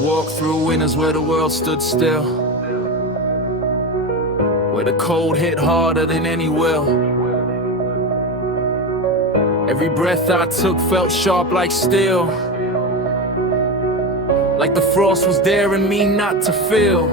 Walked through winters where the world stood still, where the cold hit harder than any will. Every breath I took felt sharp like steel, like the frost was daring me not to feel.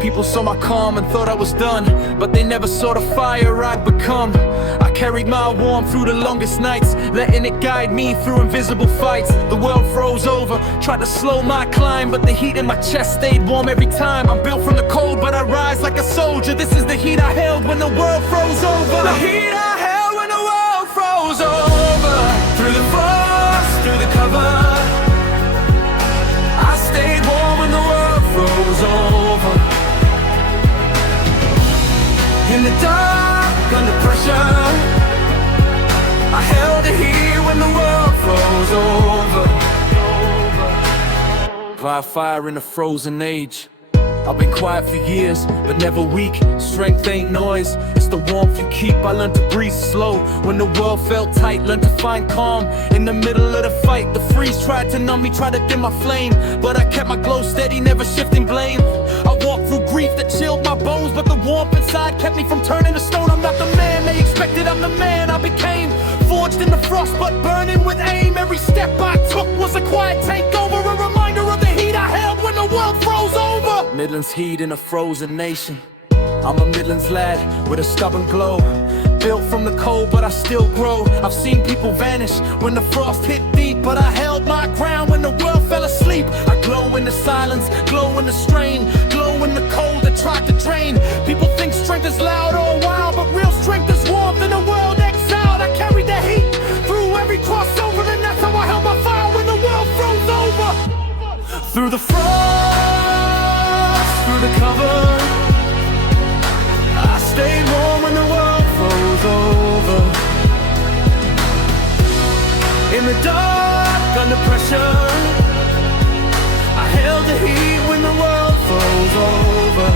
People saw my calm and thought I was done, but they never saw the fire I'd become. I carried my warmth through the longest nights, letting it guide me through invisible fights. The world froze over, tried to slow my climb, but the heat in my chest stayed warm every time. I'm built from the cold, but I rise like a soldier. This is the heat I held when the world froze over. The heat I held when the world froze over. Through the frost, through the cover, I stayed warm when the world froze over. In the dark, under pressure, I held it here when the world froze over. By fire in a frozen age, I've been quiet for years, but never weak. Strength ain't noise, it's the warmth you keep. I learned to breathe slow when the world felt tight. Learned to find calm in the middle of the fight. The freeze tried to numb me, tried to dim my flame, but I kept my glow steady, never shifting blame. I walked through grief that chilled my bones, but the warmth inside kept me from turning to stone. I'm not the man they expected, I'm the man I became. Forged in the frost, but burning with aim. Every step I took was a quiet takeover, a reminder of the heat I held when the world froze over. Midland's heat in a frozen nation. I'm a Midlands lad with a stubborn glow, built from the cold, but I still grow. I've seen people vanish when the frost hit deep, but I held my ground when the world fell asleep. I glow in the silence, glow in the strain, glow in the cold that tried to drain. People think strength is loud or wild, but real strength is warmth in a world exiled. I carried the heat through every crossover, and that's how I held my fire when the world froze over. Through the frost, through the cover, I stayed warm when the world froze over. In the dark, under pressure, I held the heat when the world froze over.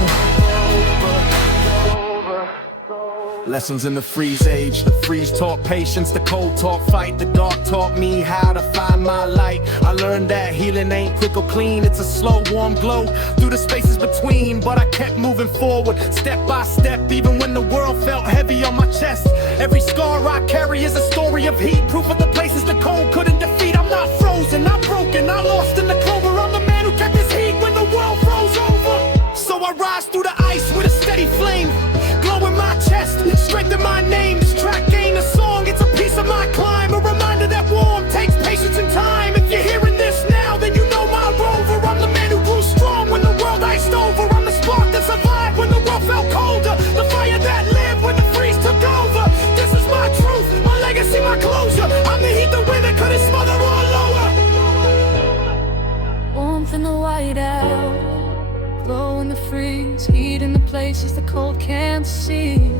Lessons in the freeze age. The freeze taught patience, the cold taught fight. The dark taught me how to find my light. I learned that healing ain't quick or clean, it's a slow, warm glow through the spaces between. But I kept moving forward, step by step, even when the world felt heavy on my chest. Every scar I carry is a story of heat, proof of the places the cold couldn't defeat. I'm not frozen, not broken, not lost in the clover. I'm the man who kept his heat when the world froze over. So I rise through the ice with a steady flame, glow in my chest, strength in my name. This track ain't a song, it's a piece of my climb, a reminder that warmth takes patience and time. If you're hearing this now, then you know my rover. I'm the man who grew strong when the world iced over. I'm the spark that survived when the world felt colder, the fire that lived when the freeze took over. This is my truth, my legacy, my closure. I'm the heat the wind that couldn't smother or lower. Warmth in the whiteout, glow in the freeze, heat in the places the cold can't see.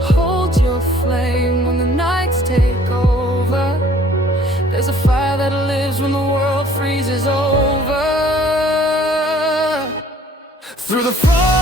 Hold your flame when the nights take over. There's a fire that lives when the world freezes over. Through the frost,